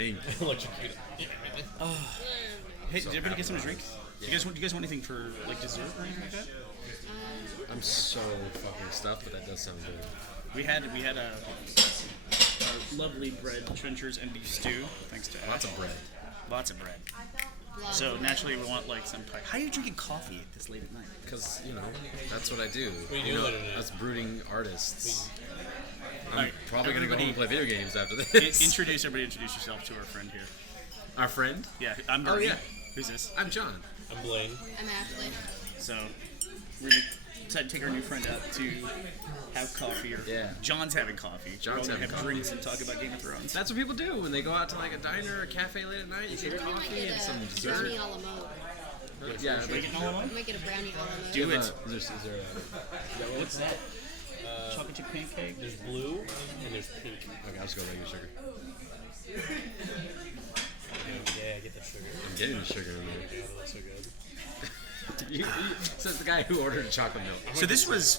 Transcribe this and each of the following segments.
Thank you. Electrocuted. Hey, did everybody get some to drink? Do you guys want anything for like dessert or anything like that? I'm so fucking stuffed, but that does sound good. We had a lovely bread, trenchers, and beef stew. Thanks to Lots of bread. Lots of bread. So naturally, we want like some pie. How are you drinking coffee this late at night? Because, that's what I do. What are you doing later tonight? Us brooding artists. I'm Alright, probably going to go home and play video games after this. Introduce yourself to our friend here. Our friend? Yeah, I'm Burnie. yeah. Who's this? I'm John. I'm Blaine. I'm Ashley. So we're gonna decide to take our new friend out to have coffee. Or John's having coffee. John's we're gonna having have coffee. drinks and talk about Game of Thrones. That's what people do when they go out to like a diner or a cafe late at night. You get coffee and some dessert. Brownie a la mode. Yeah. Are you getting all of I them? might get a brownie a la mode. Do it. Is there What's that? Chocolate chip pancake. There's blue and there's pink. Okay, I'll just go regular sugar. Yeah, get that sugar. I'm getting the sugar in there. Yeah, that looks so good. Says the guy who ordered chocolate milk. So this was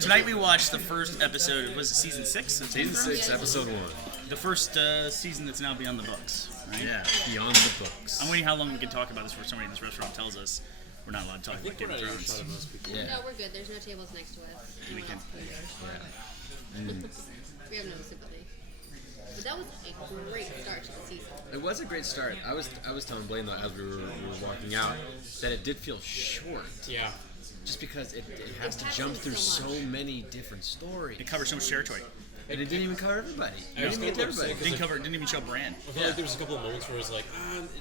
tonight. We watched the first episode. Was it season 6? Of Game of Season Thrones? 6, episode 1. The first season that's now beyond the books. Right? Yeah, beyond the books. I'm waiting how long we can talk about this before somebody in this restaurant tells us we're not allowed to talk about Game of Thrones. Yeah. No, we're good. There's no tables next to us. We can. We have no sympathy. But that was a great start to the season. It was a great start. I was telling Blaine though as we were walking out that it did feel short. Yeah. Just because it has to jump through so many different stories. It covers so much territory. And it didn't even cover everybody. It was didn't get to everybody. Didn't even show Bran. I felt like there was a couple of moments where it was like,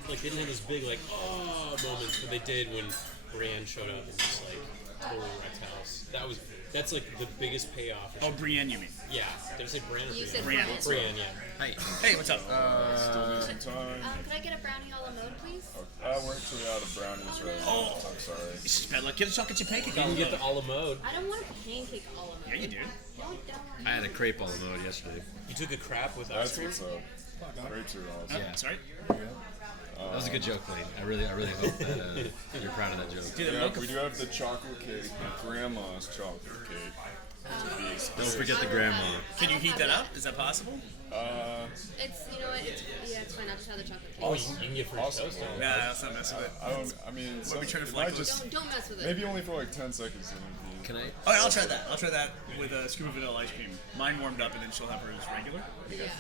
like they didn't have this big moments, but they did when Bran showed up and just like totally wrecked house. That's like the biggest payoff. Oh, Brienne, you mean? Yeah. Did I say Bran or You Brienne? said Bran. Bran, yeah. Hey, what's up? Still need some time. Could I get a brownie a la mode, please? We're actually out of brownies right now. I'm sorry. It's just bad luck. Get a chocolate chip pancake. You can get the a la mode. I don't want a pancake a la mode. Yeah, you do. No, I don't. I had a crepe on the mode yesterday. You took a crap with ice That's cream? what's up. Grapes are awesome. Yeah. Sorry. That was a good joke, Blaine. I really hope that you're proud of that joke. Yeah, we do have the chocolate cake, grandma's chocolate cake. To be Don't forget the grandma. Can you heat that up? Is that possible? It's, you know what, it's fine. I'll just have the chocolate cake. Oh, you can get French toast on it. Nah, that's not messing with it. I mean, What are we trying to it fly might close? just, Don't mess with it. maybe only for like 10 seconds. Then it'd be- Can I? Oh, I'll try that. I'll try that with a scoop of vanilla ice cream. Mine warmed up, and then she'll have hers regular. Yeah.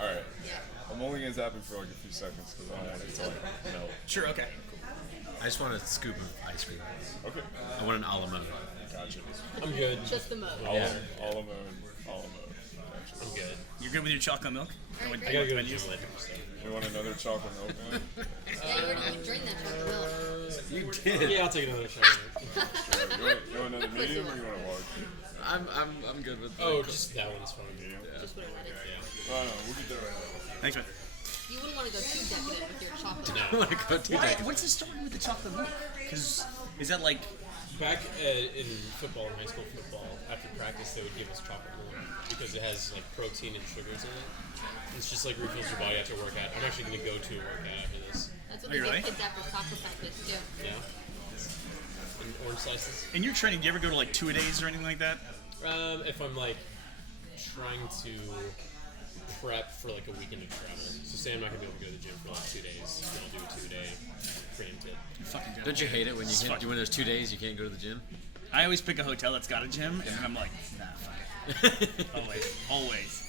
Alright. Yeah. I'm only gonna zap it for like a few seconds because I don't want it to like melt. Sure. Okay. I just want a scoop of ice cream. Okay. I want an a la mode. Gotcha. I'm good. Just the mode. All of mode. Gotcha. I'm good. You're good with your chocolate milk? I gotta go to the gym later. We want another chocolate milk, man. Yeah, you drained that chocolate milk. You did. Yeah, I'll take another shot. You want another medium or you want a large? I'm good with. Oh, just that one's fine. Medium? Just what I wanted. Oh, no, we'll get that right now. Thanks, man. You wouldn't want to go too decadent with your chocolate. I want to go too Why? deep. What's the story with the chocolate milk? Because is that like? Back in football, in high school football, after practice, they would give us chocolate milk because it has like protein and sugars in it. It's just like refills your body after a workout. I'm actually going to go to a workout after this. That's what Oh, they really? give kids after soccer practice, too. Yeah. And orange slices. In your training, do you ever go to like 2-a-days or anything like that? If I'm like trying to prep for like a weekend of travel. So say I'm not going to be able to go to the gym for like 2 days, then I'll do a 2-day training kit. You fucking do. Don't you hate it when It's fucking- when there's 2 days you can't go to the gym? I always pick a hotel that's got a gym, and I'm like, nah, fuck it. Always.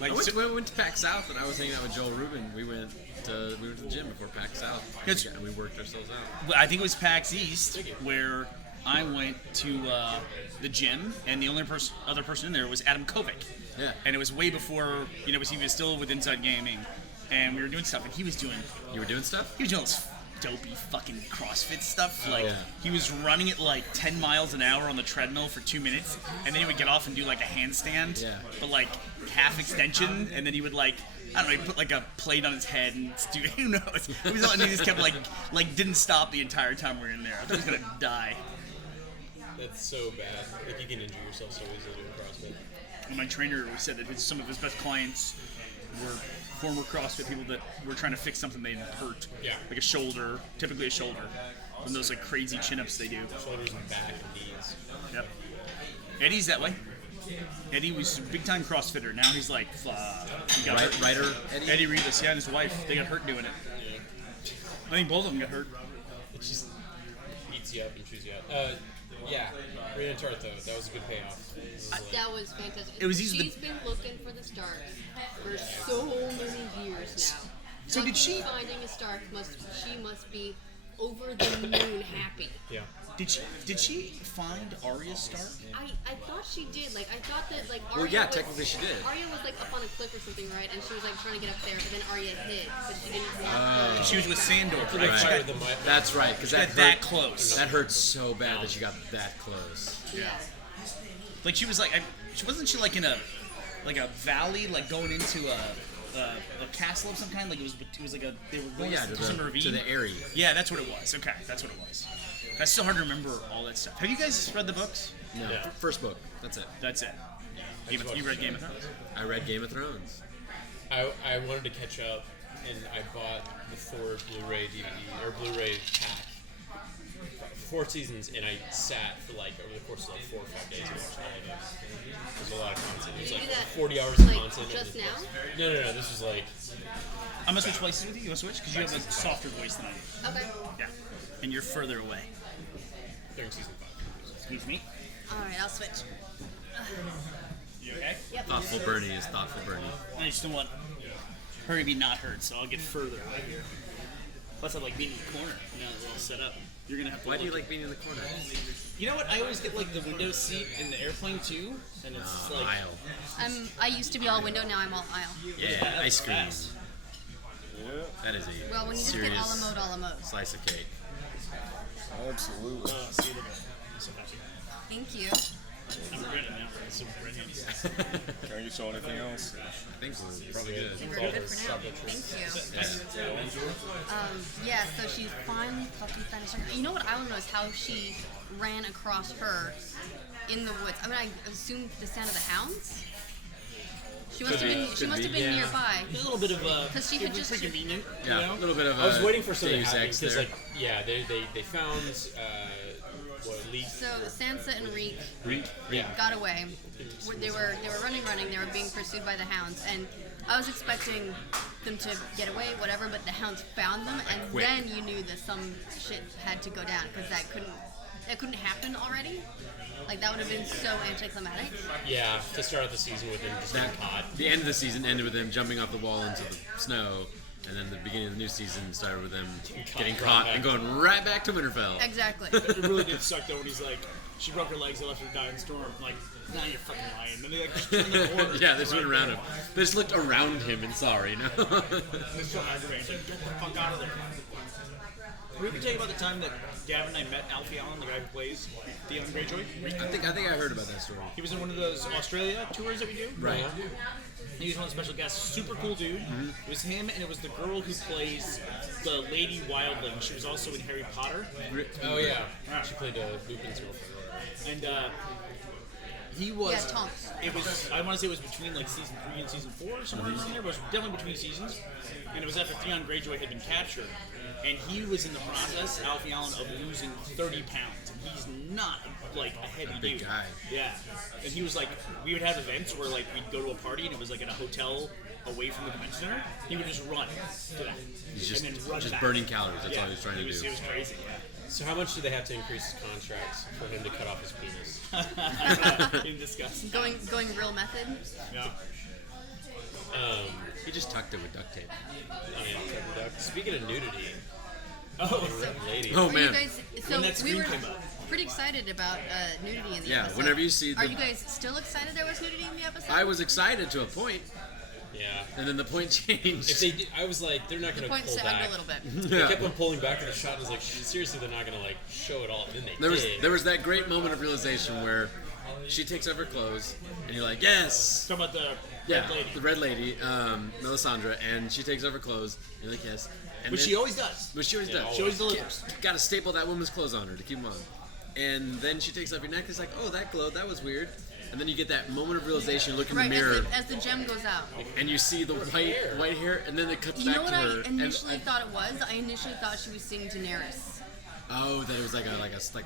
Like, I went to PAC South and I was hanging out with Joel Rubin. We went to the gym before PAC South and we worked ourselves out. I think it was PAX East where I went to the gym, and the only other person in there was Adam Kovic. Yeah. And it was way before, he was still with Inside Gaming, and we were doing stuff, and he was doing You were doing stuff? this dopey fucking CrossFit stuff. Like, yeah. he was running at like 10 miles an hour on the treadmill for 2 minutes, and then he would get off and do like a handstand, Yeah. but like half extension, and then he would like, I don't know, he put like a plate on his head and do, who knows? It was, and he just kept like didn't stop the entire time we were in there. I thought he was gonna die. That's so bad. Like you can injure yourself so easily doing CrossFit. And my trainer said that some of his best clients were former CrossFit people that were trying to fix something they'd hurt. Yeah. Like a shoulder, typically a shoulder. From those like crazy chin-ups they do. Shoulders and back and knees. Yep. Eddie's that way. Eddie was a big time CrossFitter. Now he's like, he got hurt. Writer Eddie. Eddie Rivas, and his wife, they got hurt doing it. I think both of them got hurt. It just eats you up and chews you out. Yeah, Rita Tarth though, that was a good payoff. That was fantastic. It was easy to- She's been looking for the Stark for so many years now. So did she- Finding a Stark she must be over the moon happy. Yeah. Did she find Arya Stark? I thought she did. Like I thought that like Arya Well, yeah, was, technically she did. Arya was like up on a cliff or something, right? And she was like trying to get up there, but then Arya hid, but she didn't want to. She was with Sandor. They Right? fired the mic. That's right, because She that got that hurt, close. that hurt so bad that she got that close. Yeah. Like she was like, wasn't she like in a valley, like going into a castle of some kind? Like it was like they were going Yeah, to some ravine. to the area. Yeah, that's what it was. Okay, that's what it was. That's still hard to remember all that stuff. Have you guys read the books? No, Yeah. first book. That's it. That's it. You read Game of Thrones? I read Game of Thrones. I wanted to catch up, and I bought the Thor Blu-ray DVD or Blu-ray pack. 4 seasons, and I sat for like over the course of like 4 or 5 days and watched all of them. There's a lot of content. There's Did you like do that, 40 hours of like, content. just and now? No. This was like I'm gonna switch places with you. You wanna switch? Because you have a softer voice than I do. Okay. Yeah. And you're further away. during season 5. Excuse me. All right, I'll switch. You okay? Yep. Thoughtful Burnie is thoughtful Burnie. I just don't want her to be not heard, so I'll get further out here. Plus, I like being in the corner. Now that we're all set up, you're gonna have to. Why do you look. like being in the corner? You know what? I always get like the window seat in the airplane too, and it's like Aisle. I used to be all window, now I'm all aisle. Yeah, ice cream. Yeah, That is a Well, when you just get serious a la mode. slice of cake. absolutely. See, look at that. I'm so happy. Thank you. I'm regretting now. It's so brilliant. Can I get y'all anything else? I think we're probably good. I think we're good for now. Thank you. Yeah, so she's finally fucking finished. You know what I want to know is how she ran across her in the woods. I mean, I assume the sound of the hounds. She must have been. She must have been nearby. a little bit of Because she it had was just. pretty convenient. Yeah, You know? a little bit of I was waiting for something to Deus happen Ex because, there. like, yeah, they found what leaked. So Sansa and Reek Yeah, got away. They were running. They were being pursued by the hounds, and I was expecting them to get away, whatever. But the hounds found them, and Quick. then you knew that some shit had to go down because that couldn't happen already. Like that would have been so anticlimactic. yeah. To start out the season with him just getting That, caught. the end of the season ended with them jumping off the wall into the snow, and then the beginning of the new season started with them getting caught and going right back to Winterfell. Exactly. It really did suck though when he's like, she broke her legs, they left her to die in storm. Like, now you're fucking lying. Then they like just turned the corner. Yeah, they just went around him. They just looked around him and saw her, you know? It's so aggravating. Like, get the fuck out of there. Did we ever tell you about the time that Gavin and I met Alfie Allen, the guy who plays Theon Greyjoy? I think I heard about that story. He was in one of those Australia tours that we do. Right. He was one of the special guests. Super cool dude. It was him, and it was the girl who plays the Lady Wildling. She was also in Harry Potter. Oh yeah, she played Lupin's girlfriend. And he was. Yeah, Tonks. It was. I want to say it was between like season 3 and season 4, somewhere in there. But it was definitely between seasons. And it was after Theon Greyjoy had been captured, and he was in the process, Alfie Allen, of losing 30 pounds. And he's not like a heavy Big dude. guy. Yeah. And he was like, we would have events where like we'd go to a party and it was like in a hotel away from the convention center. He would just run to that. He's just, and then run just back. burning calories. That's Yeah. all he's trying to It was do. crazy. So how much do they have to increase his contract for him to cut off his penis? Yeah. In disgust. going real method. Yeah. He just tucked it with duct tape. Speaking of nudity, Oh. lady. Oh, Were you man. guys? So When that we screen were came up. pretty excited about nudity in the Yeah, episode. whenever you see Are the- you guys still excited there was nudity in the episode? I was excited to a point, Yeah. and then the point changed. If they, I was like, they're not the gonna point pull sagged back. a little bit. They kept on pulling back in the shot. And I was like, seriously, they're not gonna like show it all. Then they did. There was that great moment of realization where she takes off her clothes, and you're like, yes. Talking about the Yeah, red lady. the red lady, Melisandre, and she takes off her clothes. You're like, yes. And Which then- she always does. Which she always does. She always delivers. Got to staple that woman's clothes on her to keep them on. And then she takes off your necklace, like, oh, that glowed, that was weird. And then you get that moment of realization, you look in Right, the mirror, as the gem goes out. and you see the white hair, and then it cuts You back know what to her. I initially thought it was? I initially thought she was seeing Daenerys. Oh, that it was like a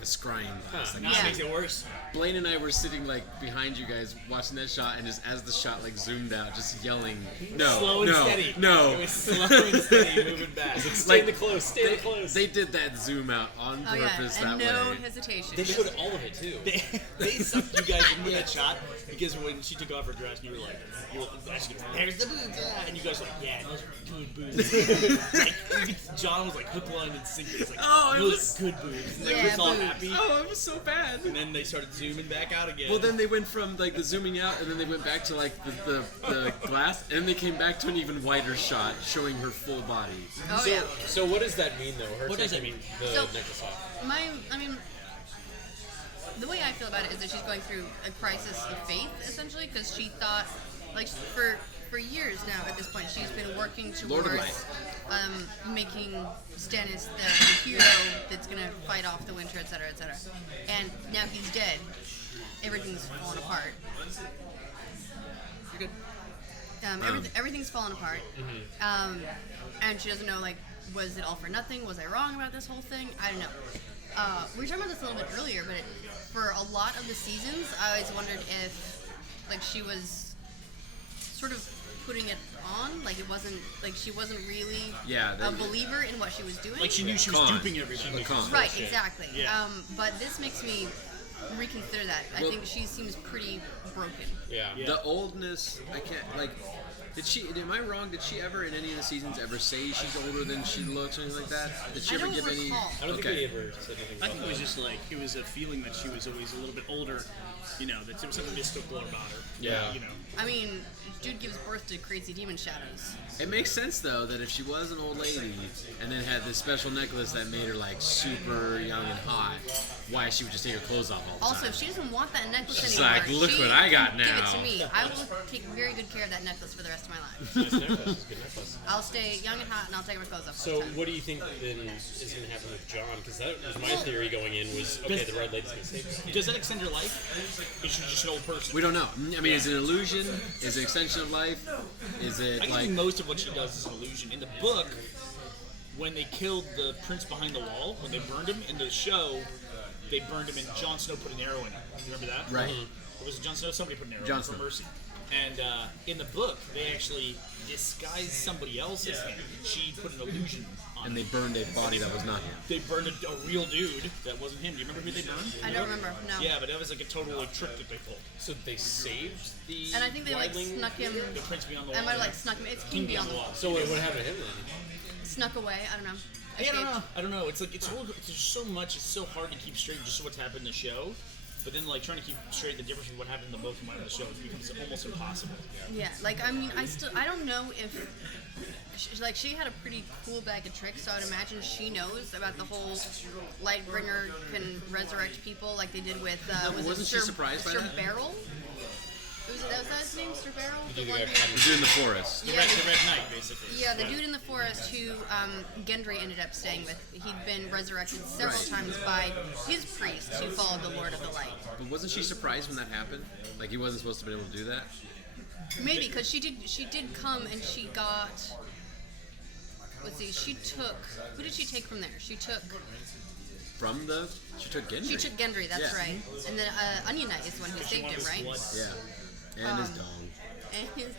scrying glass. Like, Now it makes it worse. Blaine and I were sitting like behind you guys watching that shot, and just as the shot like zoomed out, just yelling, "No, Slow and no, steady. no!" It was slow and steady, moving back. Stay in the close. Stay in the close. They did that zoom out on Oh yeah, purpose and that no way. hesitation. They showed all of it too. They sucked you guys into that shot because when she took off her dress, and you were like, "There's the boobs," yeah. And you guys were like, "Yeah, those are good boobs." Like, John was like hook, line, and sinker. It's like, Oh, it "Those was- are good boobs." And Yeah, everyone's all boobs. happy. Oh, it was so bad. And then they started zooming back out again. Well, then they went from like the zooming out, and then they went back to like the glass, and then they came back to an even wider shot showing her full body. Oh So, yeah. so what does that mean though? Her What does taking it mean? the So- necklace off. I mean, the way I feel about it is that she's going through a crisis of faith, essentially, because she thought, like, for years now at this point, she's been working Lord of towards making Stannis the hero that's going to fight off the winter, etc., etc. And now he's dead. Everything's fallen apart. You're good. Everything's fallen apart. And she doesn't know, like, was it all for nothing? Was I wrong about this whole thing? I don't know. We were talking about this a little bit earlier, but for a lot of the seasons, I always wondered if, like, she was sort of putting it on, like it wasn't, like she wasn't really a believer in what she was doing. Like she knew she was duping everybody. Right, exactly. Yeah. But this makes me reconsider that. I think she seems pretty broken. Yeah. The oldness, I can't like. Am I wrong? Did she ever in any of the seasons ever say she's older than she looks or anything like that? Did she I ever don't give any? recall. I don't think we ever said anything I about think it was just like it was a feeling that she was always a little bit older. You know, that there was something mystical about her. Yeah. You know. I mean, dude gives birth to crazy demon shadows. It makes sense though that if she was an old lady and then had this special necklace that made her like super young and hot, why she would just take her clothes off all the Also, time. if she doesn't want that necklace She's anymore, like, "Look she what I got can give it now." to me. I will take very good care of that necklace for the rest of my life. Nice necklace. It's a good necklace. I'll stay young and hot, and I'll take my clothes off. all So the time. what do you think then is going to happen with Jon? Because that was my theory going in was, okay, the Red Lady's going to save him. Does that extend her life? Is she just an old person? We don't know. I mean, is it an illusion? Is it an extension of life? Is it I like? think most of what she does is an illusion. In the book, when they killed the prince behind the wall, when they burned him, in the show, they burned him and Jon Snow put an arrow in him. You remember that? Right. Or was it Jon Snow? Somebody put an arrow Jon in for Snow. mercy. And in the book, they actually disguised somebody else's hand. She put an illusion on And they him. burned a body that was not him. They burned a real dude that wasn't him. Do you remember who they burned? I don't remember. No. Yeah, but that was like a total like, trick that they pulled. So they saved the And I think they like wildling? snuck him. The prince beyond the wall. I might have like snuck him. It's King Beyond the Wall. So what happened to him then? Snuck away. I don't know. I don't know. Escaped. I don't know. It's like it's just so much. It's so hard to keep straight just what's happened in the show, but then like trying to keep straight the difference between what happened in the book and what happened in the show becomes almost impossible. Yeah, like I mean, I don't know if she had a pretty cool bag of tricks, so I'd imagine she knows about the whole Lightbringer can resurrect people, like they did with wasn't she surprised by Sir that? Beryl? Was that his name, Sir Beryl? The The one guy who, Dude in the forest. The yeah, Red Knight, basically. yeah, the dude in the forest who Gendry ended up staying with. He'd been resurrected several Right. times by his priest who followed the Lord of the Light. But wasn't she surprised when that happened? Like he wasn't supposed to be able to do that? Maybe because she did come and she got. Let's see. She took. Who did she take from there? She took She took Gendry. She took Gendry. That's Yeah. right. And then Onion Knight is the one who saved him, right? Blood. Yeah. And his dong. And his.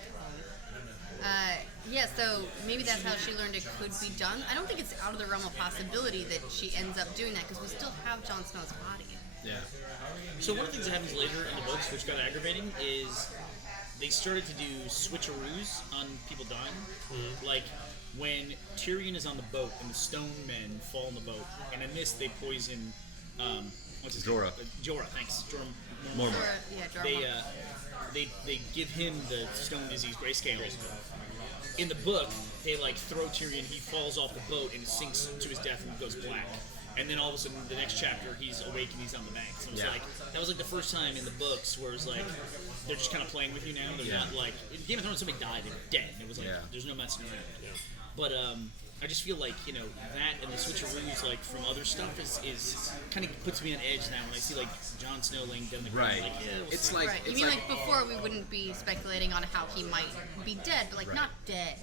Yeah. So maybe that's how she learned it could be done. I don't think it's out of the realm of possibility that she ends up doing that because we still have Jon Snow's body. Yeah. So one of the things that happens later in the books, which got aggravating, is they started to do switcheroos on people dying. Like when Tyrion is on the boat and the stone men fall in the boat, and in this they poison. What's his Jorah. name? Jorah, thanks. Jorah Mormont. Jorah. They give him the stone disease grayscale. In the book, they like throw Tyrion, he falls off the boat and sinks to his death and goes black. And then all of a sudden, the next chapter, he's awake and he's on the bank. So it was Yeah. like that was like the first time in the books where it's like they're just kind of playing with you now. They're Yeah. not like in Game of Thrones, somebody died, they're dead. It was like Yeah. there's no messing around. But I just feel like that and the switcheroos like from other stuff is kind of puts me on edge now when I see like Jon Snow laying down the ground. Right. Like, yeah, we'll It's see. like Right. You it's mean like, like before we wouldn't be speculating on how he might be dead, but like Right. not dead.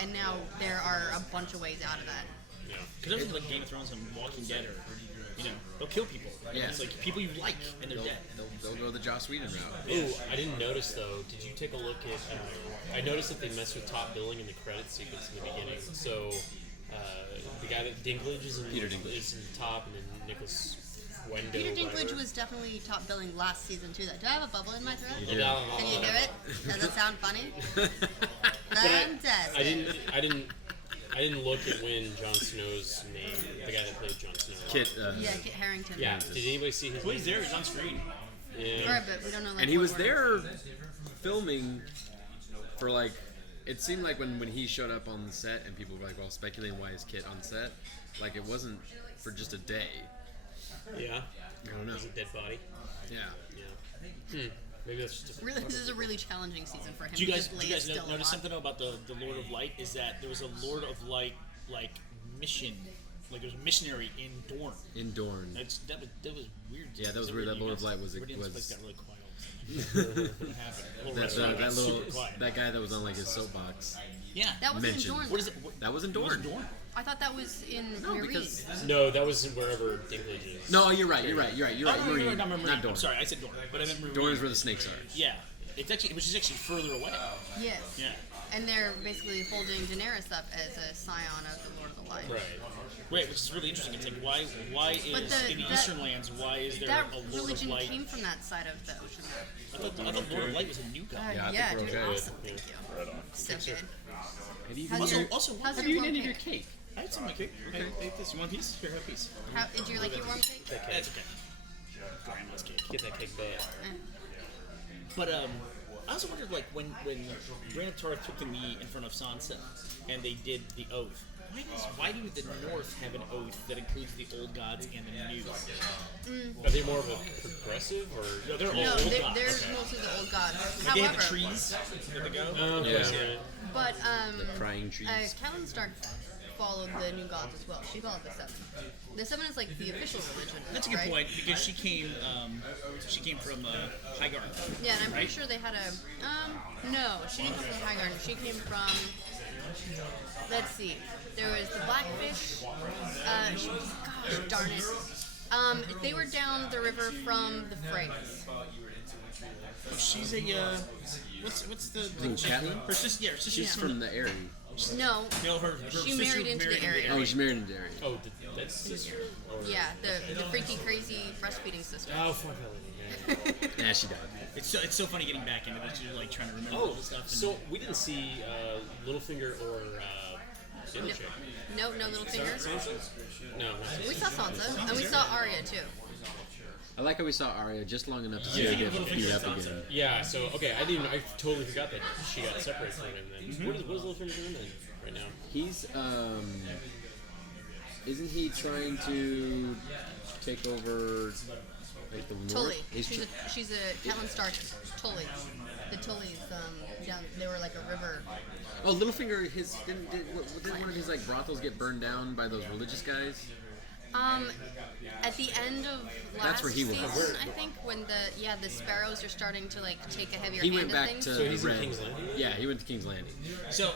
And now there are a bunch of ways out of that. Yeah. Because everything like Game of Thrones and Walking Dead are, they'll kill people. Right? Yeah. It's like people you like and they're dead. They'll go the Joss Whedon route. Oh, I didn't notice though. Did you take a look at? I noticed that they messed with top billing in the credit sequence in the beginning. So the guy that Dinklage is in, Peter Dinklage. is in the top, and then Nicholas Wendo. Peter Dinklage whatever. was definitely top billing last season too. Though, do I have a bubble in my throat? You Yeah, do. yeah, Can you hear it? Does it sound funny? But Fantastic. I didn't look at when Jon Snow's name, the guy that played Jon Snow. Kit. Yeah, Kit Harington. Yeah. Did anybody see his? Well, he's name? there. He's on screen. Yeah. Right, but we don't know. Like, And he what was order. there filming for like. It seemed like when he showed up on the set and people were like, well, speculating why is Kit on set, like it wasn't for just a day. Yeah. I don't know. It was a dead body. Yeah. Yeah. Maybe that's just a Really, this is a really challenging season for him. Do you guys, because Leia's still notice alive. something about the Lord of Light? Is that there was a Lord of Light like mission, like there was a missionary in Dorne. In Dorne. That was weird. Yeah, that was weird. That Lord of Light was Everybody in this place got really quiet. What happened? The whole That, restaurant got that little super quiet. that guy that was on like his soapbox. Yeah. That was mentioned. in Dorne. What is it? That was in What was Dorne. Dorne? I thought that was in No, Marine. because No, that was wherever Dinklage is. no, you're right. You're right. Oh, no, Marine, not Marine. not Dorne. I'm sorry, I said Dorne, but I meant Marine. Dorne is where the snakes are. Yeah, which is actually further away. Yes. Yeah. And they're basically holding Daenerys up as a scion of the Lord of the Light. Right. Right, which is really interesting. It's like why is But in the that- Eastern lands why is there That a Lord religion of Light? came from that side of the ocean. I thought Lord of Light was a new god. Yeah, I Yeah, think we're dude, okay. awesome. Thank you. Right on. So good. Have you, How's your, Also, how's have your you warm eaten any of cake? your cake? I had some of my cake. Okay. Take this. You want a piece? Here, have a piece. How, did you like your warm cake? That's okay. Grandma's cake. Get that cake back. But I also wondered, like, when Brienne of Tarth took the knee in front of Sansa, and they did the oath. Why do the North have an oath that includes the old gods and the new? Are they more of a progressive or? No, they're all No, old they're gods. mostly the old gods. Like, they have However, the trees that they go. Yeah. Right. but crying trees? Catelyn Stark followed the new gods as well. She followed the seven. The seven is like the official religion. That's a good right? point because she came from Highgarden. Yeah, and I'm pretty Right? sure they had a. No, she didn't come from Highgarden. She came from. Let's see. There was the Blackfish. Gosh darn it. They were down the river from the Freys. She's a what's the Catelyn? her sister? Yeah, her sister's She's from the Eyrie. No, No, her she sister married into the area. Oh, she's married into Eyrie. Oh, that's sister. Or... Yeah, the freaky, crazy breastfeeding sister. Oh, fuck that. Yeah, she died. It's so funny getting back into this. You're like trying to remember all Oh, this stuff. And so we didn't see Littlefinger or the other chick. No, Littlefinger. No. We saw Sansa, and we saw Arya too. I like how we saw Arya just long enough to see her get beat up again. Yeah. So okay, I totally forgot that she got separated from him. Then what is Littlefinger doing then right now? He's isn't he trying to take over like the North? Tully. He's She's a Catelyn Stark Tully. The Tullys, down. They were like a river. oh, Littlefinger. Didn't one of his like brothels get burned down by those religious guys? At the end of last That's where he was. season, I think, when the sparrows are starting to like take a heavier He hand went back things. to So he's in Red. King's Landing? Yeah, he went to King's Landing. So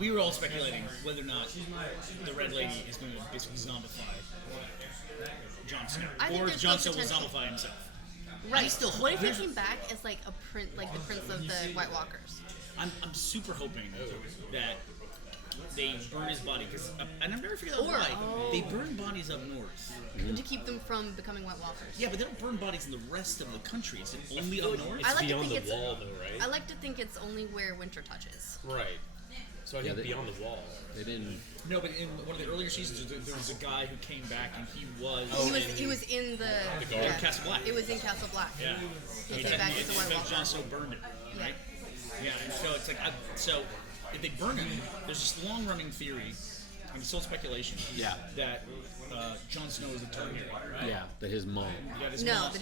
we were all speculating whether or not the Red Lady is going to basically zombify Jon Snow, I think or there's Jon still Snow will potential. zombify himself. Right. still- What if he here's- came back as like a prince, like the prince of the White Walkers? I'm super hoping that they burn his body because, and I've never figured out why they burn bodies up north. To keep them from becoming White Walkers. Yeah, but they don't burn bodies in the rest of the country. Is it only up north? It's I like to beyond think the it's- wall, though, right? I like to think it's only where winter touches. Right. So I think they- beyond the wall. They didn't. No, but in one of the earlier seasons, there was a guy who came back and he was. He was in the guard? Castle Black. It was in Castle Black. Yeah. He came back as a White Because Walker. Jon Snow burned it, right? Yeah, and so it's like, so if they burn him, there's this long-running theory, and it's still speculation, Yeah. that Jon Snow is a Targaryen. Yeah, that his mom. That his No, mom- that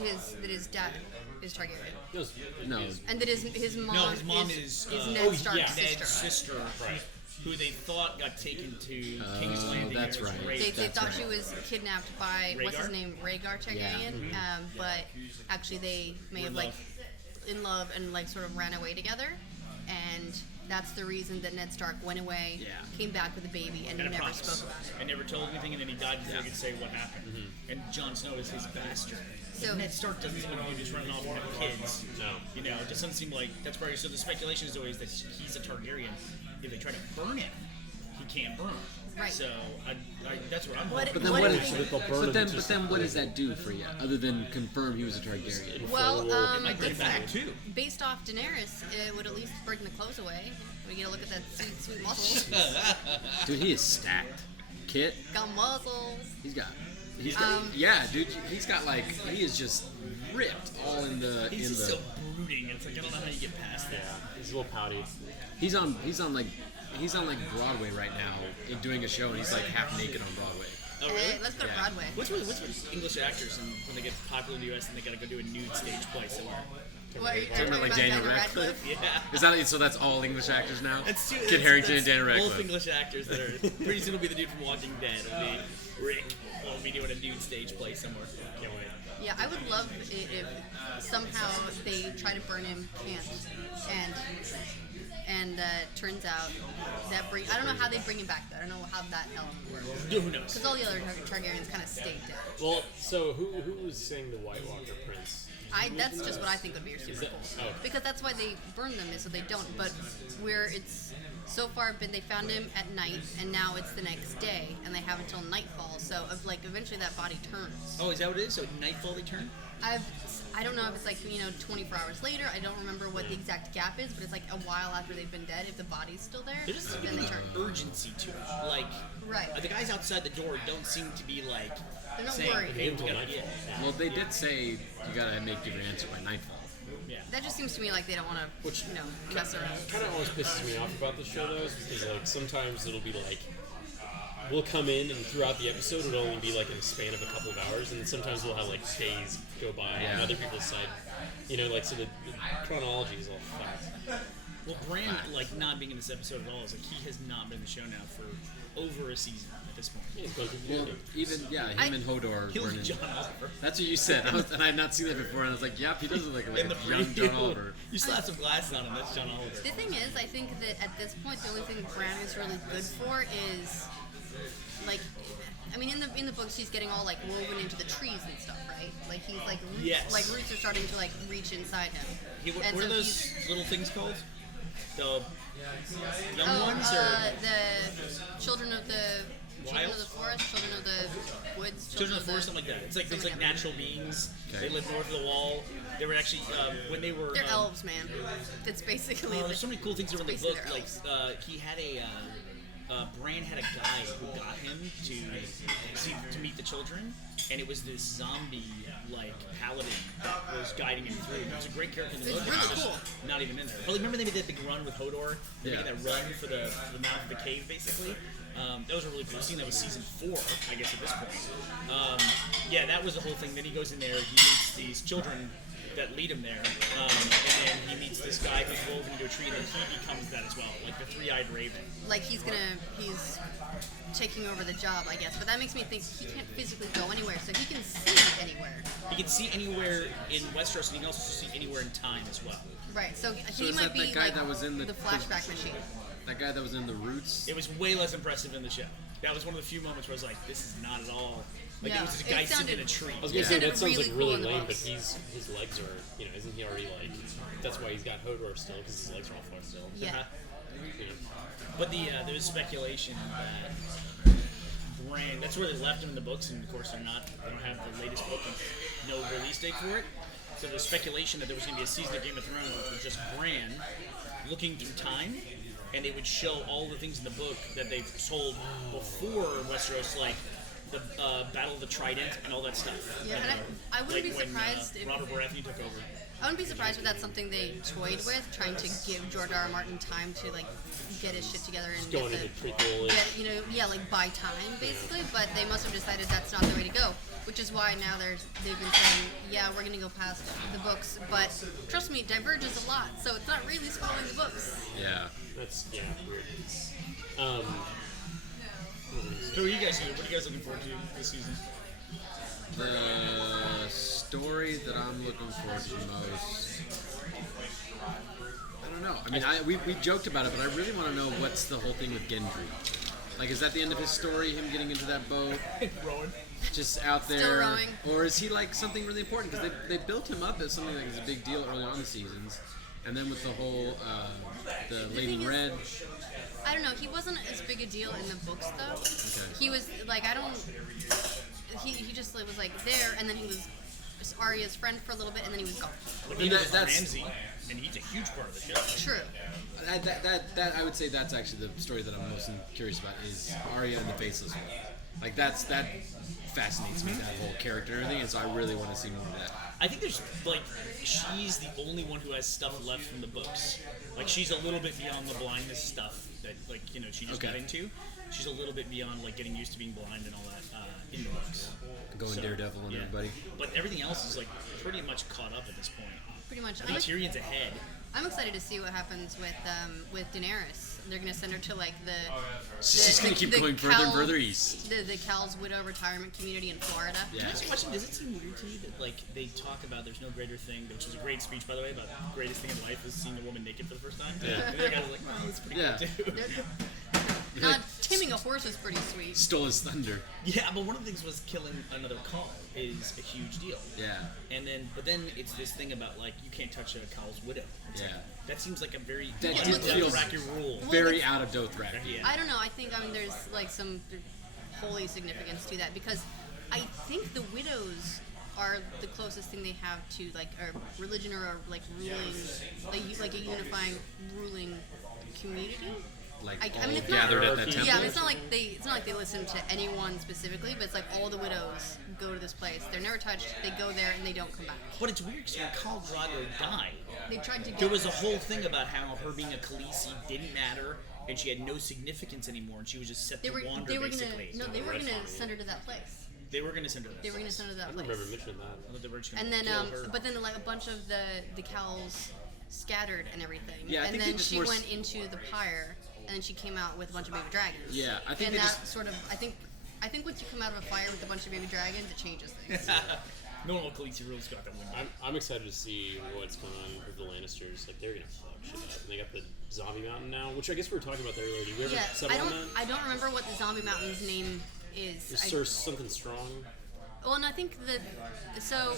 his dad is Targaryen, No, and that his mom. No, his mom is Ned Stark's Ned's sister. sister, Right. who they thought got taken to King's Landing. that's and was right. raped. They That's thought right. she was kidnapped by what's his Rhaegar? name, Rhaegar Targaryen. But actually, they may have like in love and like sort of ran away together, and that's the reason that Ned Stark went away, Yeah. came back with a baby, and And a never promise. spoke about it. And never told anything, and then he died before he could say what happened. And Jon Snow is his bastard. So- So Ned Stark doesn't seem to be just running off and having kids. No. You know, it just doesn't seem like that's where. So the speculation is always that he's a Targaryen. If they try to burn him, he can't burn. Right. So that's what I'm. What- hoping. But then what what? if Is, they- they'll burn but then, him but then, what does that do for you, other than confirm he was a Targaryen? Well, Might bring it back too. based off Daenerys, it would at least bring the clothes away. We get a look at that sweet, sweet muscles. Dude, he is stacked. Kit, Got muscles. he's got. Yeah, dude, he's got like he is just ripped all in the He's in just the. so brooding. It's like I don't know how you get past that. He's a little pouty. He's on like Broadway right now, doing a show, and he's like half naked on Broadway. Oh really? Hey, let's go to Yeah. Broadway. What's with English actors and when they get popular in the U.S. and they gotta go do a nude stage play somewhere? What, are you Talking talking about like about Daniel Daniel Radcliffe? Yeah. Is that so? That's all English actors now. That's too, Kit Harington and Daniel Both Radcliffe. English actors that are pretty soon will be the dude from Walking Dead. It'll be Rick. Will be doing a nude stage play somewhere. Can't wait. Yeah, I would love it if somehow they try to burn him, can't, and turns out that I don't know how they bring him back. I don't know how that element works. Who knows? Because all the other Targaryens kind of stayed dead. Well, so who was saying the White Walker Prince? That's just what I think would be super that- cool. oh. Because that's why they burn them, is so they don't. But where it's so far been, they found him at night, and now it's the next day, and they have until nightfall. So eventually that body turns. Oh, is that what it is? So nightfall they turn? I don't know if it's like 24 hours later. I don't remember what the exact gap is, but it's like a while after they've been dead. If the body's still there, There doesn't seem to then be they turn. urgency to it. Like, Right. the guys outside the door don't seem to be like They're not saying, worried. "Hey, we gotta Nightfall. yeah. Well, they did say you gotta make your answer by nightfall. yeah." That just seems to me like they don't want Which- to, mess around. Kind of always pisses me off about the show though, is because like sometimes it'll be like we'll come in and throughout the episode it'll only be like in a span of a couple of hours, and then sometimes we'll have like days go by on Yeah. other people's side. Like so the chronology is all fucked. Well, Bran, like, not being in this episode at all is like he has not been in the show now for over a season at this point. He's going through Well, puberty. even him and Hodor He were looks in. like John Oliver. That's what you said, and I had not seen that before, and I was like, "Yep, he does look like In the a young preview, John Oliver." you still have some glasses on him. That's John Oliver. The thing is, I think that at this point, the only thing Bran is really good for is, like, I mean, in the books, he's getting all like woven into the trees and stuff, right? Like he's like roots, Yes. like roots are starting to like reach inside him. What And are so those he's- little things called? The young ones, or the children of the Wilds? forest, children of the woods, children of the forest, something like that. It's like these like natural beings. Okay. They live north of the wall. They were actually when they were. They're elves, man. That's basically. There's so many cool things around the basically book. they're Like elves. he had a. Bran had a guy who got him to meet the children, and it was this zombie like paladin that was guiding him through. It was a great character in the It's book. really and just cool. Not even in there. But remember they made that big run with Hodor. They Yeah. made that run for the mouth of the cave, basically. That was a really cool scene. That was season 4, I guess, at this point. Yeah, that was the whole thing. Then he goes in there. He meets these children that lead him there, and then he meets this guy who's woven into a tree, and then he becomes that as well, like the three-eyed raven. Like he's taking over the job, I guess. But that makes me think he can't physically go anywhere, so he can see anywhere. He can see anywhere in Westeros, and he can also see anywhere in time as well. Right. So So he is might that be that guy like that was in the flashback machine. That guy that was in the Roots. It was way less impressive in the show. That was one of the few moments where I was like, "This is not at all." Like Yeah, it was just a it guy sitting in a sounded- tree. I was It gonna say sounded that sounds really like cool really in the lame, but books. his legs are isn't he already like that's why he's got Hodor still because his legs are all far still. Yeah. You know. But there was speculation that Bran. That's where they left him in the books, and of course they don't have the latest book and no release date for it. So there's speculation that there was going to be a season of Game of Thrones which was just Bran looking through time, and they would show all the things in the book that they've told before Westeros, like the Battle of the Trident and all that stuff. Yeah, and I wouldn't be when, surprised if Robert Baratheon took over. I wouldn't be surprised if that's something they toyed with, trying to give George R. R. Martin time to like get his shit together and Going get into prequel. like buy time basically. But they must have decided that's not the way to go, which is why now they've been saying, yeah, we're gonna go past the books, but trust me, it diverges a lot, so it's not really following the books. Yeah. That's weird. Who are you guys here? What are you guys looking forward to this season? The story that I'm looking forward to most. I don't don't know. I mean, we joked about it, but I really want to know what's the whole thing with Gendry. Like, is that the end of his story? Him getting into that boat, Rowan. just out there, Still rowing. or is he like something really important? Because they built him up as something that was a big deal early on in the seasons, and then with the whole the Lady in thing is- Red. I don't know. He wasn't as big a deal in the books, though. Okay. He was like, I don't. He just was like there, and then he was Arya's friend for a little bit, and then he was gone. Like, mean, he was that's- Ramsay, and he's a huge part of the show. True. That I would say that's actually the story that I'm most curious about is Arya and the Faceless One. Like that fascinates me, that whole character and everything, and so I really want to see more of that. I think there's like she's the only one who has stuff left from the books. Like she's a little bit beyond the blindness stuff that she just got into. She's a little bit beyond like getting used to being blind and all that in the books. Going Daredevil and everybody. But everything else is like pretty much caught up at this point. Pretty much. I think Tyrion's ahead. I'm excited to see what happens with Daenerys. They're gonna send her to like the. She's gonna keep going further and further east. The Cal's widow retirement community in Florida. Can I ask you a question? Does it seem weird to you that like they talk about there's no greater thing, which is a great speech by the way, about the greatest thing in life is seeing a woman naked for the first time? Yeah. And the guy was like, oh, that's pretty cool too. Not taming a horse is pretty sweet. Stole his thunder. Yeah, but one of the things was killing another Khal is a huge deal. Yeah. But then it's this thing about like you can't touch a Khal's widow. It's like, that seems like a very That feels rule. very out of Dothraki. Yeah. I don't know. I think there's like some holy significance to that because I think the widows are the closest thing they have to like a religion or a like ruling, like a unifying ruling community. Like I mean, all it's gathered not, at that temple. Yeah, it's not like they listen to anyone specifically, but it's like all the widows go to this place. They're never touched. They go there and they don't come back. But it's weird because when Khal Drogo died, They tried to. there was a whole thing about how her being a Khaleesi didn't matter and she had no significance anymore and she was just set to wander they were basically. they were gonna send her to that place. They were going to send her there. They were gonna send her to that I place. remember mentioning that. I thought they were just gonna And then, kill her. but then like a bunch of the cows scattered and everything. Yeah, I and think then they just she more went into the pyre, and then she came out with a bunch of baby dragons. Yeah, I think and they that just- sort of I think once you come out of a fire with a bunch of baby dragons, it changes things. Normal Khaleesi rules got that win. I'm excited to see what's going on with the Lannisters. Like they're gonna fuck shit up. And they got the Zombie Mountain now, which I guess we were talking about that earlier. Did you ever Yeah, settle on that? I don't remember what the Zombie Mountain's name is. Is Sir something strong? Well, and I think so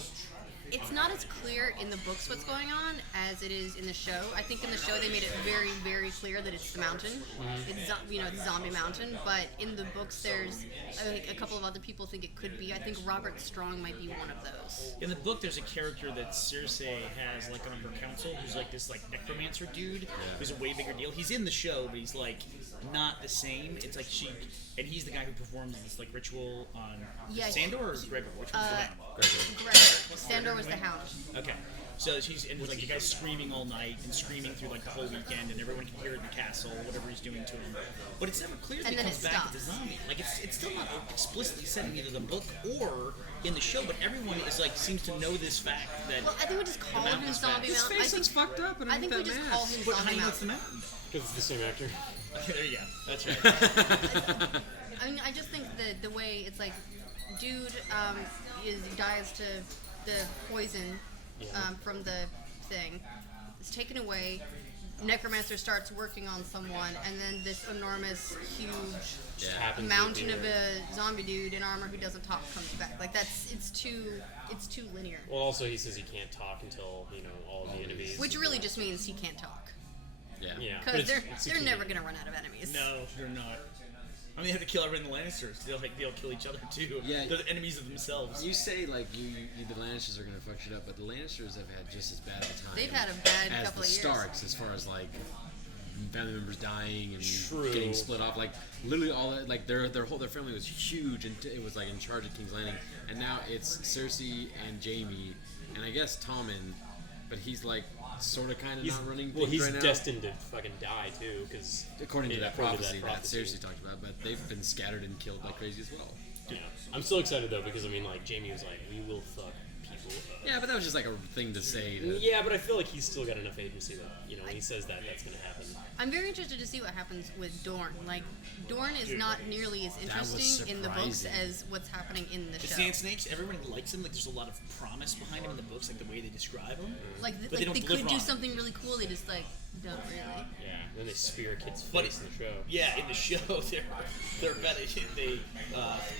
it's not as clear in the books what's going on as it is in the show. I think in the show they made it very, very clear that it's the mountain. It's it's Zombie Mountain. But in the books, there's a couple of other people think it could be. I think Robert Strong might be one of those. In the book, there's a character that Cersei has like on her council, who's like this like necromancer dude, who's a way bigger deal. He's in the show, but he's like not the same. It's like and he's the guy who performs this like ritual on Sandor or Gregor. Which one's the Hound? Gregor. Sandor was the Hound. Okay. So and like the guy's screaming all night and screaming through like the whole weekend, and everyone can hear it in the castle, whatever he's doing to him. But it's never clear that And he then comes it back as a stops. zombie. Like it's still not explicitly said in either the book or in the show, but everyone is like seems to know this fact that. Well, I think we just call him mountain's Zombie back. Mountain. His face looks fucked up I think we just call him But how Zombie do you know it's the Mountain. mountain? Because it's the same actor. Okay, there you go. That's right. I mean, I just think that the way it's like, dude dies to the poison from the thing. It's taken away. Necromancer starts working on someone, and then this enormous, huge Happens mountain to of be a zombie dude in armor who doesn't talk comes back. Like it's too linear. Well, also he says he can't talk until all of the enemies. Which really just means he can't talk. Yeah. but Because it's they're a never key. gonna run out of enemies. No, they're not. I mean, they have to kill everyone in the Lannisters. They'll kill each other too. Yeah. They're the enemies of themselves. You say like the Lannisters are gonna fuck shit up, but the Lannisters have had just as bad of a time. They've had a bad as couple the of years. Starks, as far as like family members dying and True. getting split off. Like literally all that. Like their family was huge, and it was like in charge of King's Landing. And now it's Cersei and Jaime, and I guess Tommen, but he's like sort of kind of not running Well, things he's right now. destined to fucking die too, because According to that prophecy that Cersei talked about, but they've been scattered and killed like crazy as well. Yeah. I'm still excited though because I mean, like Jaime was like, "We will fuck people up." Yeah, but that was just like a thing to say. To, Yeah, but I feel like he's still got enough agency that when he says that, that's gonna happen. I'm very interested to see what happens with Dorne. Like, Dorne is not nearly as That was interesting in the books surprising. as what's happening in the The show. Sand Snakes, everybody likes them. Like, there's a lot of promise behind them in the books, like the way they describe them. Like, But they don't they deliver could do on it. something really cool. They just like Don't really. Yeah. And then they spear a kid's But- face in the show. Yeah, in the show, they're better. They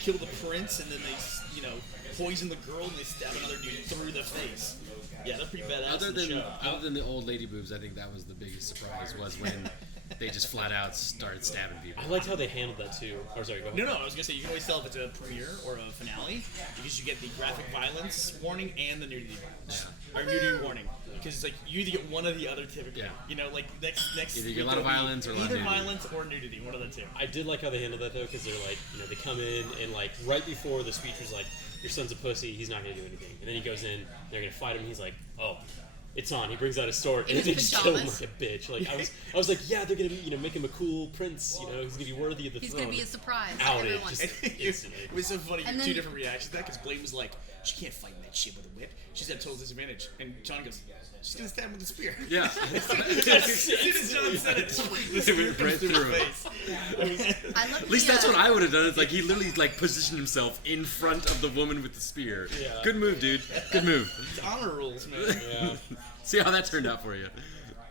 kill the prince, and then they poison the girl, and they stab another dude through the face. Yeah, they're pretty badass. Other in the than show. other than the old lady boobs, I think that was the biggest surprise was when they just flat out started stabbing people. I liked how they handled that too. Or sorry, go ahead. No, I was gonna say you can always tell if it's a premiere or a finale because you get the graphic violence warning and the nudity or nudity warning. Because it's like you either get one or the other typically. Yeah. Like next. Either you get a week lot of it'll be violence or a lot of either nudity. violence or nudity, one of the two. I did like how they handled that though, because they're like, they come in and like right before the speech was like, your son's a pussy, he's not gonna do anything. And then he goes in, they're gonna fight him. He's like, oh, it's on. He brings out his sword and In they his just kill him pajamas. like a bitch. Like I was like, yeah, they're gonna make him a cool prince. He's gonna be worthy of the He's throne. gonna be a surprise to Outed, everyone. just instantly. It was so funny. And Two then- different reactions to that because Blaine was like, she can't fight in that shit with a whip. She's at total disadvantage. And John goes, she's gonna stab him with a spear. Yeah. As soon as John said it, the spear went comes right through her through him. face. I love At least that's what I would have done. It's like he literally like positioned himself in front of the woman with the spear. Yeah. Good move, dude. Good move. It's honor rules, man. Yeah. See how that turned out for you.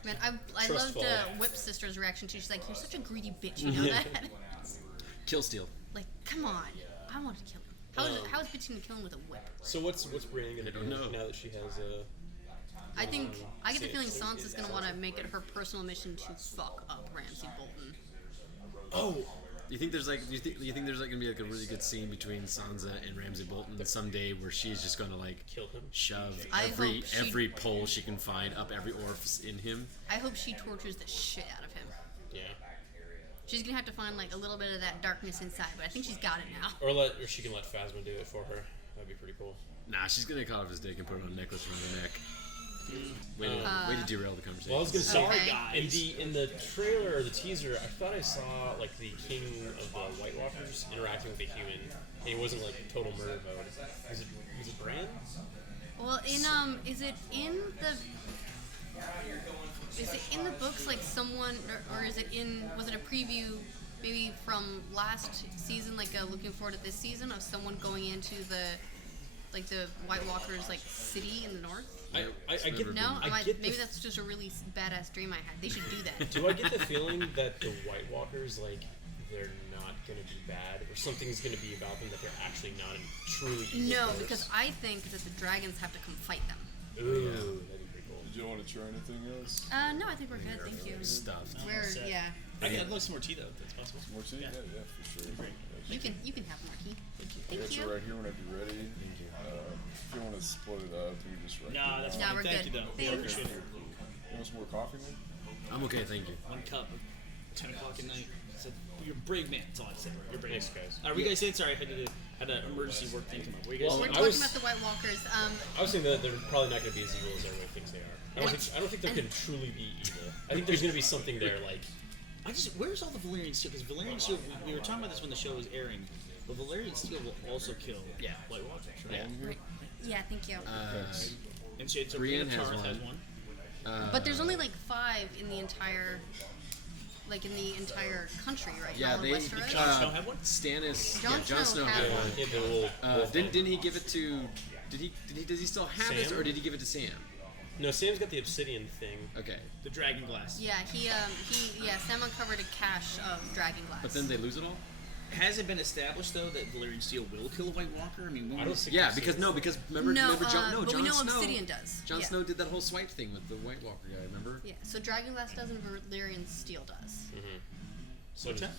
Man, I Trust loved fall. Whip Sister's reaction too. She's like, "You're such a greedy bitch," you know that? Kill steal. Like, come on, I want to kill him. How is bitch gonna kill him with a whip? So what's Brienne gonna don't do know. now that she has I get the feeling Sansa's gonna want to make it her personal mission to fuck up Ramsay Bolton. Oh, You think there's like you think there's like gonna be like a really good scene between Sansa and Ramsay Bolton someday where she's just gonna like kill him. shove I hope she- every pole she can find up every orifice in him. I hope she tortures the shit out of him. Yeah. She's gonna have to find like a little bit of that darkness inside, but I think she's got it now. Or she can let Phasma do it for her. That'd be pretty cool. Nah, she's gonna cut off his dick and put it on a necklace around her neck. Way to derail the conversation. Well, I was gonna say, Okay. in the trailer or the teaser, I thought I saw like the king of the White Walkers interacting with a human, and he wasn't like total murder mode. Was it Bran? Well, is it in the books like someone, or is it was it a preview maybe from last season, like looking forward to this season of someone going into the White Walkers like city in the north? I get No, I get maybe the, that's just a really badass dream I had. They should do that. Do I get the feeling that the White Walkers they're not gonna be bad, or something's gonna be about them that they're actually not in truly evil No, force? because I think that the dragons have to come fight them. Ooh, that'd be pretty cool. Did you want to try anything else? No, I think we're good. Thank you. Stuffed. Yeah. I'd love some more tea though, if that's possible. More tea? Yeah, for sure. You can have more tea. I Thank got you. you right here whenever you're ready. If you want to split it up, you can just write Nah, that's No, fine. we're Thank good. you though. Thank I you. appreciate it. You want some more coffee, man? I'm okay, thank you. One cup, 10 o'clock at night. Said, you're a brave man. That's all I said. You're a brave. Thanks, guys. Are we guys saying? Sorry, I had an emergency work thing come up. What are you guys Well, We're saying? talking was- about the White Walkers. I was saying that they're probably not gonna be as evil as everyone thinks they are. I don't think they can truly be evil. I think there's gonna be something there like. Where's all the Valyrian steel? Because Valyrian steel, we were talking about this when the show was airing, but Valyrian steel will also kill White Walkers, right? Right. Yeah, thank you. And so Brienne has Tarth has one. one. But there's only like 5 in the entire country right Yeah, now they. in Westeros. Jon Snow have one? Stannis. Jon Jon Snow Snow had had one. one. Yeah, the little Didn't he give it to? Does he still have it, Sam? or did he give it to Sam? No, Sam's got the obsidian thing. Okay, The dragon glass. Yeah, Sam uncovered a cache of dragon glass. but then they lose it all. Has it been established though that Valyrian steel will kill a White Walker? I mean, I don't think Yeah, so. because remember Jon. No, but we Jon know Snow. Obsidian does. Jon Yeah. Snow did that whole swipe thing with the White Walker guy. Remember? Yeah, so dragon glass does and Valyrian steel does. So What's that?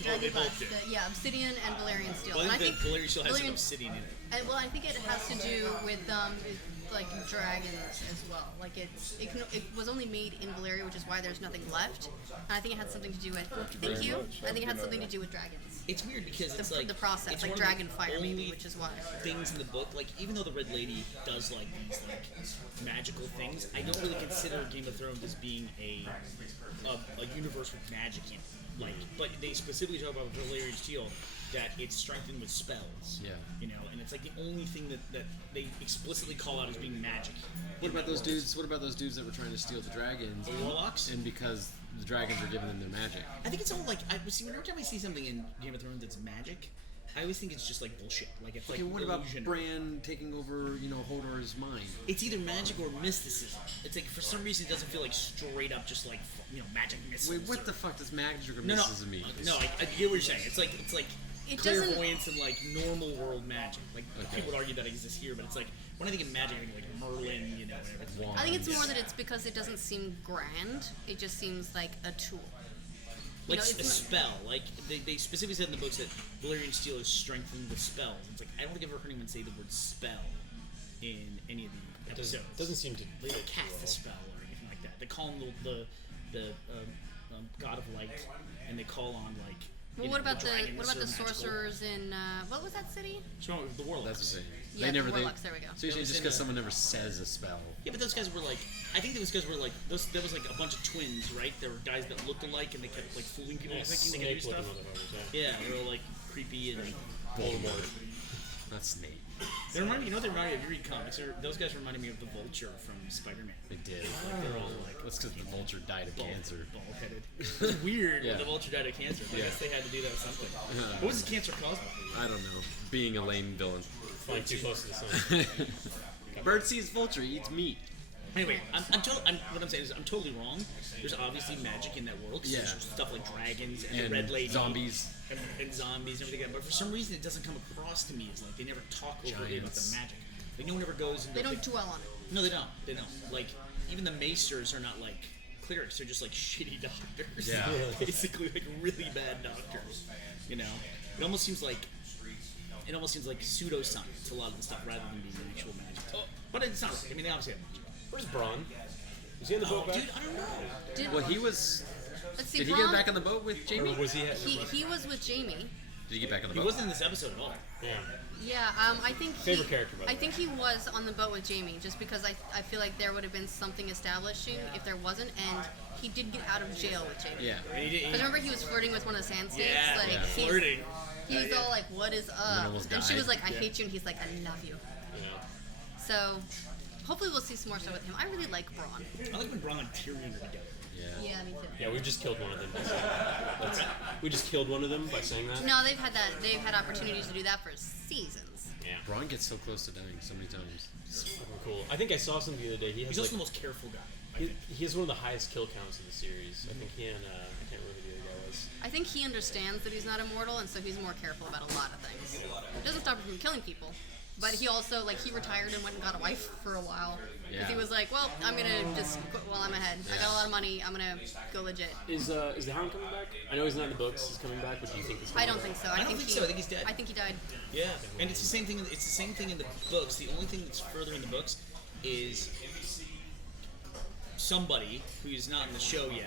Dragon they glass, both do. Obsidian and Valyrian steel. Well, And I think that Valyrian steel has some Valyrian- obsidian in it. I think it has to do with like dragons as well. Like it was only made in Valyria, which is why there's nothing left. And I think it had something to do with. Thank very you. much. I think it had Have a good something to night. do with dragons. It's weird because it's like The process, it's like one of the dragon fire maybe, only which is why. things in the book, like even though the Red Lady does like these like magical things, I don't really consider Game of Thrones as being a universe with magic in it. Like, but they specifically talk about Valyrian steel that it's strengthened with spells. Yeah. You know, and it's like the only thing that they explicitly call out as being magic. What about those dudes? What about those dudes that were trying to steal the dragons? The warlocks? And because the dragons were giving them their magic. I think it's all like whenever time I see something in Game of Thrones that's magic, I always think it's just like bullshit. Like it's Okay, like what about illusion. Bran taking over, Hodor's mind? It's either magic or mysticism. It's like for some reason it doesn't feel like straight up just like magic missiles. Wait, what or, the fuck does magic or No, mysticism mean? no, I get what you're saying. It's like It doesn't- clairvoyance and like normal world magic. Like Okay. people would argue that exists here, but it's like when I think of magic, I think like Merlin, whatever. It's like, I think it's more Yeah. that it's because it doesn't seem grand. It just seems like a tool. like know, a it's not- spell. Like they specifically said in the books that Valyrian steel is strengthened with spells. It's like I don't think I've ever heard anyone say the word spell in any of the episodes. Doesn't seem to. They don't cast a spell or anything like that. They call him the god of light, and they call on like. Well, you what know, about dragons what about or the magical- sorcerers in what was that city? What's wrong with the warlocks? That's the thing. Yeah, the warlocks, there we go. So usually just because someone never says a spell. Yeah, but those guys were like, I think those guys were like, there was like a bunch of twins, right? There were guys that looked alike and they kept like fooling people, thinking they could do Snake-looking stuff. motherfuckers. Yeah. Yeah, they were like creepy and. Voldemort. Not Snape. They remind me, you know what they remind me of? You read comics, those guys reminded me of the Vulture from Spider-Man. They did. They're all like That's because the vulture died of cancer. bald-headed. It's weird Yeah. when the Vulture died of cancer. But I Yeah. guess they had to do that with something. What was his cancer caused by? I don't know. Being a lame villain. Flying too close to the sun. Bird sees vulture, eats meat. Anyway, what I'm saying is I'm totally wrong. There's obviously magic in that world. 'Cause Yeah. There's stuff like dragons and, the And red lady. zombies. And zombies and everything like that. But for some reason it doesn't come across to me as like they never talk overtly about the Giants. magic. Like no one ever goes into They don't like, dwell on it. No, they don't. They don't. Like even the maesters are not like clerics. They're just like shitty doctors. Yeah. Basically like really bad doctors. It almost seems like pseudoscience a lot of the stuff rather than being actual magic. But it's not. I mean, they obviously have magic. Where's Bronn? Is he in the boat back? Dude, I don't know. Did, Well, he was. let's see, Did he Bronn, get back on the boat with Jamie? Or was he? he was with Jamie. Did he get back on the He boat? wasn't in this episode at all. Yeah. Yeah, I think Favorite character, by the I way. think he was on the boat with Jamie, just because I feel like there would have been something establishing if there wasn't, and he did get out of jail with Jamie. Yeah. And he did. Because remember he was flirting with one of the sand snakes? Yeah, like, yeah. he's- flirting. He was all like, "What is up?" almost And she died. was like, "I hate you," and he's like, "I love you." Yeah. So, hopefully we'll see some more stuff with him. I really like Braun. I like when Bronn and Tyrion are together. Yeah. Yeah, me too. Yeah, we just killed one of them. We just killed one of them by saying that. No, they've had opportunities to do that for seasons. Yeah. Braun gets so close to dying so many times. It's fucking cool. I think I saw something the other day. He has He's also like, the most careful guy. I he, think. he has one of the highest kill counts of the series. I think he and I can't remember who the other guy was. I think he understands that he's not immortal, and so he's more careful about a lot of things. It doesn't stop him from killing people, but he also he retired and went and got a wife for a while. Because he Yeah. was like, well, I'm gonna just quit while I'm ahead. I got a lot of money. I'm gonna go legit. Is the Hound coming back? I know he's not in the books. He's coming back, but do you think he's I coming don't back? think so. I don't think so. I think he's dead. I think he died. Yeah, and it's the same thing. It's the same thing in the books. The only thing that's further in the books is somebody who's not in the show yet.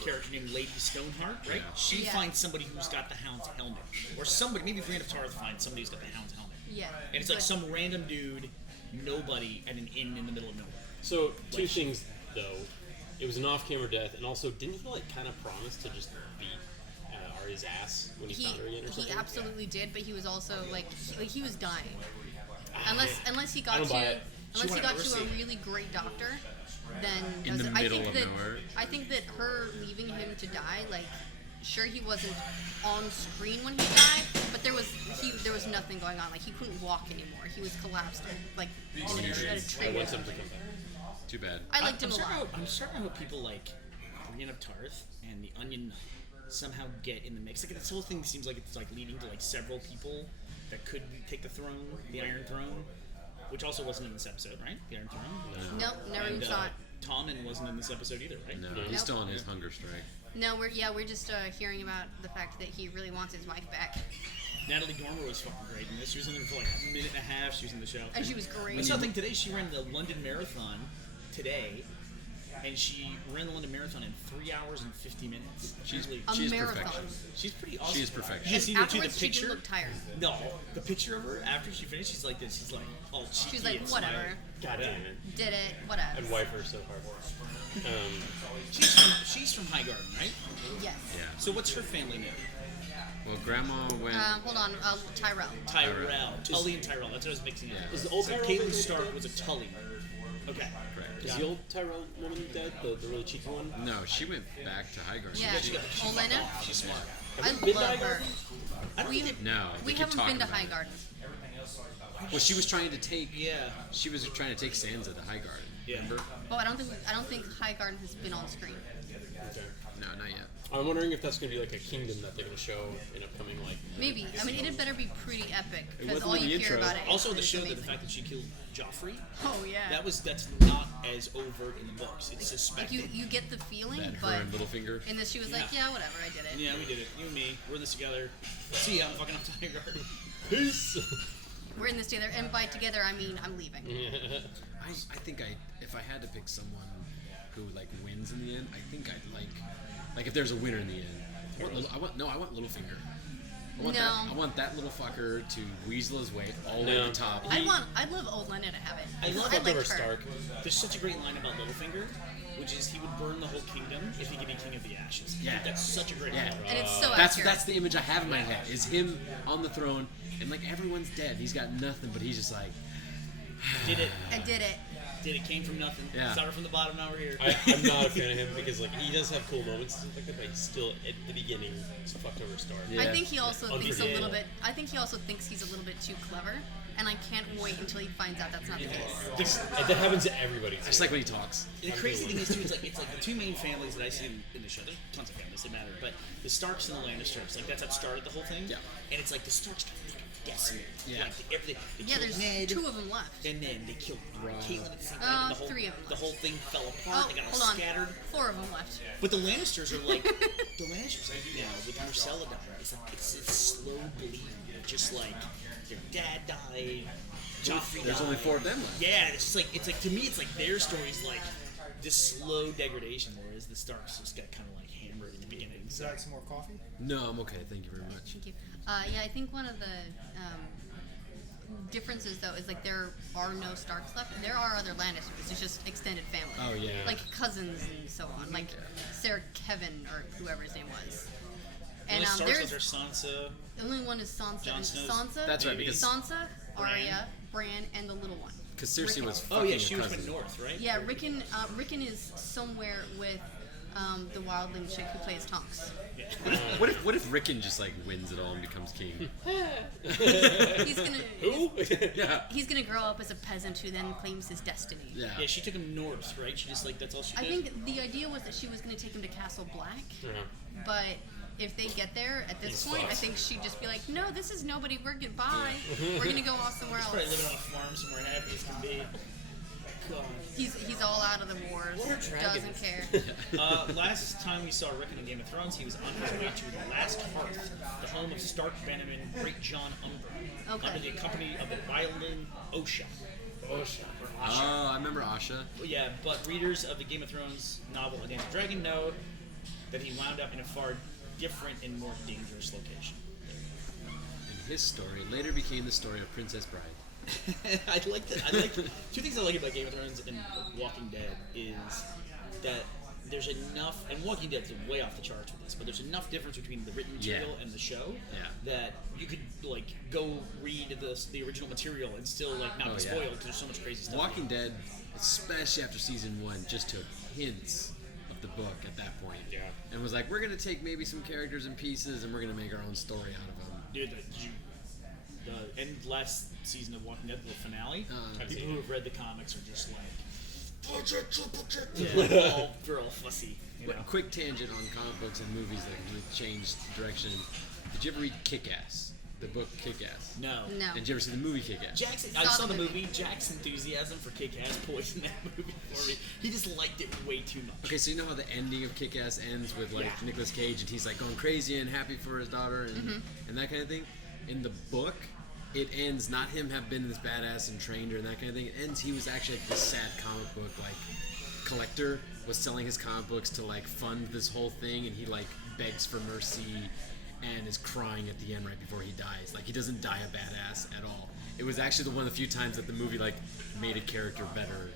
A character named Lady Stoneheart, right? She Yeah. finds somebody who's got the Hound's helmet, or somebody. Maybe Brienne of Tarth finds somebody who's got the Hound's helmet. Yeah. And it's like but- some random dude, nobody, at an inn in the middle of nowhere. So two things though, it was an off-camera death, and also didn't he like kind of promise to just beat Arya's ass when he found her again or He something? absolutely did, but he was also he was dying. Unless he I got don't buy it. unless he She got went to a overseas. really great doctor, then In the I middle think of that nowhere. I think that her leaving him to die, sure he wasn't on screen when he died, but there was nothing going on. Like he couldn't walk anymore. He was collapsed in a I tree. want him to come back. Too bad. I liked him a lot. I'm starting to hope people like Brienne of Tarth and the Onion Knight somehow get in the mix. Like this whole thing seems like it's leading to several people that could take the throne, the Iron Throne, which also wasn't in this episode, right? The Iron Throne. Nope, never even saw it. Tommen wasn't in this episode either, right? No, Yeah. he's Nope. still on his hunger strike. No, we're just hearing about the fact that he really wants his wife back, Natalie Dormer was fucking great in this. She was in there for a minute and a half. She was in the show. and she was I great. saw something today. She ran the London Marathon today, and she ran the London Marathon in 3 hours and 50 minutes. She's A marathon. perfection. She's pretty awesome. She's perfection. You see the Afterwards, she picture? did look tired. No, the picture of her after she finished, she's like this. She's like all cheeky. She's like, and whatever. smiling. God damn it. Did it, whatever. I'd wipe her so hard. She's from Highgarden, right? Yes. Yeah. So what's her family name? Well, Grandma went. Hold on, Tyrell. Tyrell. Tully and Tyrell. That's what I was mixing up. Yeah. Is the old So Tyrell Caitlin dead? Stark was a Tully. Okay. Correct. Is the old Tyrell woman dead? The really cheeky one? No, she went back to Highgarden. Yeah. She- Olena? She's smart. I Have we been to love her. Garden? I don't We, think No, we keep haven't talking been to about High it. Garden. Well, she was trying to take. Yeah. She was trying to take Sansa to High Garden. Yeah. Remember? Oh, I don't think High Garden has been on screen. Okay. No, not yet. I'm wondering if that's going to be like a kingdom that they're going to show in upcoming like. Maybe. I mean, it better be pretty epic because wasn't all in the you hear intro. about it. Also, the is show that the amazing. fact that she killed Joffrey, Oh yeah. that's not as overt in the books. It's like suspected. you get the feeling, That her but and Littlefinger. in this she was like, Yeah. yeah, whatever, I did it. Yeah, we did it. You and me, we're in this together. See ya, I'm fucking up to High Garden. Peace. We're in this together, and by together I mean I'm leaving. I think if I had to pick someone who like wins in the end, I think I'd like if there's a winner in the end. I want Littlefinger. I want that little fucker to weasel his way all the way to the top. I'd love old Lena to have it. I love I that like River her. Stark. There's such a great line about Littlefinger, which is he would burn the whole kingdom if he could be king of the ashes. I Yeah. think that's such a great Yeah. line. And it's so That's accurate. the image I have in my head. Is him on the throne and like everyone's dead. He's got nothing, but he's just like Did it. I did it. Did it. Came from nothing. Yeah. Started from the bottom, now we're here. I'm not a fan of him because like he does have cool moments and stuff like that, but he's still at the beginning he's fucked over Stark. Yeah. I think he also thinks a little Unforgettable. bit. I think he also thinks he's a little bit too clever, and I can't wait until he finds out that's not the case. And that happens to everybody. Too. just like when he talks. The crazy thing is too, it's like the two main families that I see in the show. There's tons of families that matter, but the Starks and the Lannisters, like that's what started the whole thing. Yeah. And it's like the Starks got fucking decimated. Yeah. Like everything. They Yeah, killed there's Ned, 2 of them left. and then they killed Caitlyn at the same time. and the whole, 3 of them The left. whole thing fell apart. Oh, They got all hold on. scattered. 4 of them left. But the Lannisters are like the Lannisters like you know with Marcella dying. It's like it's slow bleed. Just like their dad died. Joffrey There's died. only 4 of them left. Yeah, it's just like to me, it's like their story's like this slow degradation, whereas the Starks just got kind of like hammered in the beginning. Would you like some more coffee? No, I'm okay. Thank you very much. Thank you. Yeah, I think one of the differences though is like there are no Starks left. There are other Lannisters. It's just extended family. Oh yeah. Like cousins and so on. Like Sir Kevin or whoever his name was. And And Starks there's are Sansa. the only one is Sansa. Jon And Snow's Sansa. That's right, because Sansa, Bran. Arya, Bran, and the little one. Cersei Rickon. was Oh fucking yeah, she a was cousin. went north, right? Yeah, Rickon is somewhere with the wildling chick who plays Tonks. What if Rickon just like wins it all and becomes king? He's gonna Who? Yeah. he's gonna grow up as a peasant who then claims his destiny. Yeah. Yeah, she took him north, right? She just like that's all she I did. think the idea was that she was gonna take him to Castle Black, Yeah. but if they get there at this He's point, I fucked. think she'd just be like, "No, this is nobody. We're goodbye. We're gonna go off somewhere Probably living on else." a farm somewhere happy as can be. God. He's all out of the wars. What are dragons? Doesn't care. Last time we saw Rickon in Game of Thrones, he was on his way to the last hearth, the home of Stark Bannerman, Great Jon Umber, Okay. under the company of the wildling Osha. Osha. Oh, I remember Asha. Yeah, but readers of the Game of Thrones novel A Dance with Dragon know that he wound up in a far different and more dangerous location. And his story later became the story of Princess Bride. I like two things I like about Game of Thrones and Walking Dead is that there's enough, and Walking Dead's way off the charts with this, but there's enough difference between the written material and the show that you could like go read the original material and still like not be spoiled because there's so much crazy stuff. Walking Dead, especially after season 1, just took hints of the book at that point. Yeah. And was like, we're gonna take maybe some characters and pieces, and we're gonna make our own story out of them. Dude, the end last season of Walking Dead, the finale, people who have read the comics are just like, they're all fussy. You know? Quick tangent on comic books and movies that really changed direction. Did you ever read Kick-Ass? The book Kick-Ass? No. No. And did you ever see the movie Kick-Ass? Jackson, I saw the movie. Jack's enthusiasm for Kick-Ass poisoned that movie for me. He just liked it way too much. Okay, so you know how the ending of Kick-Ass ends with like Nicolas Cage and he's like going crazy and happy for his daughter and that kind of thing? In the book, it ends not him have been this badass and trained her and that kind of thing. It ends he was actually like this sad comic book like collector, was selling his comic books to like fund this whole thing, and he like begs for mercy and is crying at the end right before he dies. Like he doesn't die a badass at all. It was actually the one of the few times that the movie like made a character better